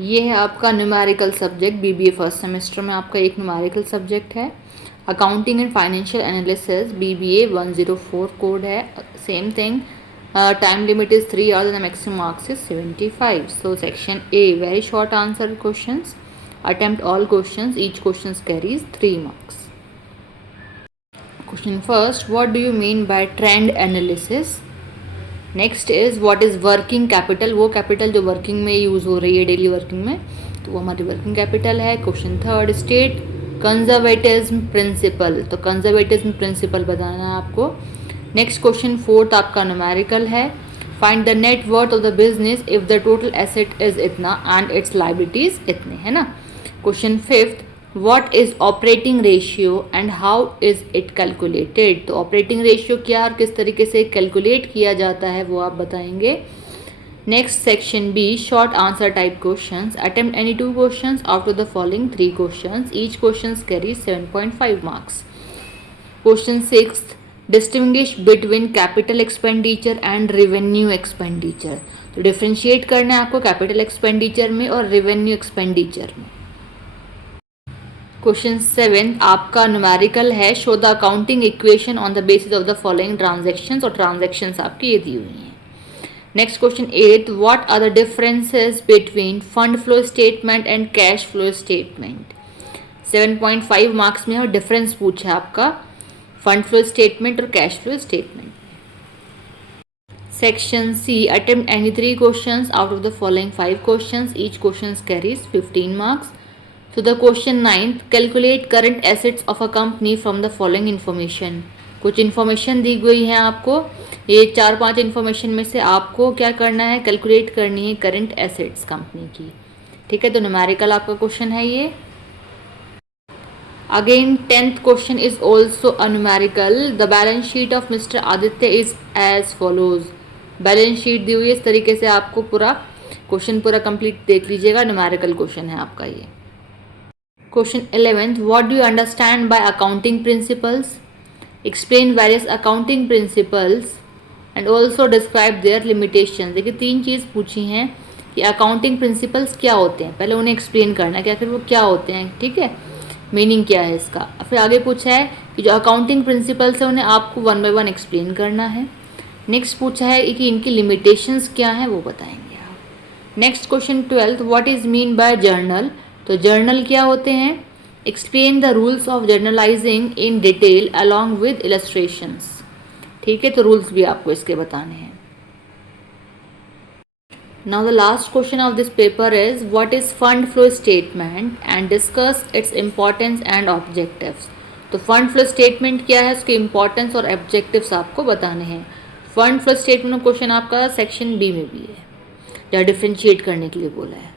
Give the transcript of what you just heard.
ये है आपका numerical subject, BBA first semester में आपका एक न्यूमेरिकल सब्जेक्ट है। Accounting and financial analysis BBA 104 code है, same thing. Time limit is 3 hours and the maximum marks is 75. So section A, very short answer questions. Attempt all questions. Each question carries 3 marks. Question first, what do you mean by trend analysis? Next is what is working capital, वो capital जो working में use हो रही है daily working में, तो वो हमारी वर्किंग कैपिटल है। Question third, state conservatism principle, तो कंजर्वेटिज्म प्रिंसिपल बताना है आपको। नेक्स्ट क्वेश्चन फोर्थ आपका न्यूमेरिकल है, find the net worth of the business if the total asset is इतना एंड इट्स लाइबिलिटीज इतने, है ना। Question fifth, what is operating ratio and how is it calculated, तो ऑपरेटिंग रेशियो क्या और किस तरीके से कैलकुलेट किया जाता है वो आप बताएंगे। Next section B, short answer type questions, attempt any 2 questions out of the following 3 questions, each questions carry 7.5 marks. Question sixth, distinguish between capital expenditure and revenue expenditure, तो डिफ्रेंशिएट करना है आपको कैपिटल एक्सपेंडिचर में और revenue expenditure में। Question 7 आपका numerical है, show the accounting equation on the basis of the following transactions, और ट्रांजैक्शंस आपकी ये दी हुई हैं। Next question 8, what are the differences between fund flow statement and cash flow statement. 7.5 marks में और डिफरेंस पूछा है आपका फंड फ्लो स्टेटमेंट और cash flow statement. Section C, attempt any 3 questions out of the following 5 questions, each question carries 15 marks. So the question 9th, calculate current assets of a company from the following information, कुछ information दी गई है आपको, ये 4-5 information में से आपको क्या करना है, कैलकुलेट करनी है करंट एसेट्स कंपनी की, ठीक है। तो न्यूमेरिकल आपका क्वेश्चन है ये। Again 10th question is also a numerical, the balance sheet of mister Aditya is as follows, balance sheet दी हुई है इस तरीके से, आपको पूरा क्वेश्चन पूरा कंप्लीट देख लीजिएगा, न्यूमेरिकल क्वेश्चन है आपका ये। Question 11th, what do you understand by accounting principles? Explain various accounting principles and also describe their limitations. देखिए 3 चीज़ पूछी हैं कि अकाउंटिंग प्रिंसिपल्स क्या होते हैं, पहले उन्हें एक्सप्लेन करना है कि आखिर वो क्या होते हैं, ठीक है, मीनिंग क्या है इसका। फिर आगे पूछा है कि जो अकाउंटिंग प्रिंसिपल्स है उन्हें आपको 1 by 1 एक्सप्लेन करना है। नेक्स्ट पूछा है कि इनकी लिमिटेशंस क्या हैं वो बताएंगे आप। Next question 12th, what is mean by journal, तो जर्नल क्या होते हैं, explain the rules of journalising in detail along with illustrations, ठीक है, तो रूल्स भी आपको इसके बताने हैं। Now the last question of this paper is what is fund flow statement and discuss its importance and objectives, तो फंड फ्लो स्टेटमेंट क्या है, उसके इंपॉर्टेंस और ऑब्जेक्टिव्स आपको बताने हैं। फंड फ्लो स्टेटमेंट क्वेश्चन आपका सेक्शन बी में भी है, या डिफ्रेंशिएट करने के लिए बोला है।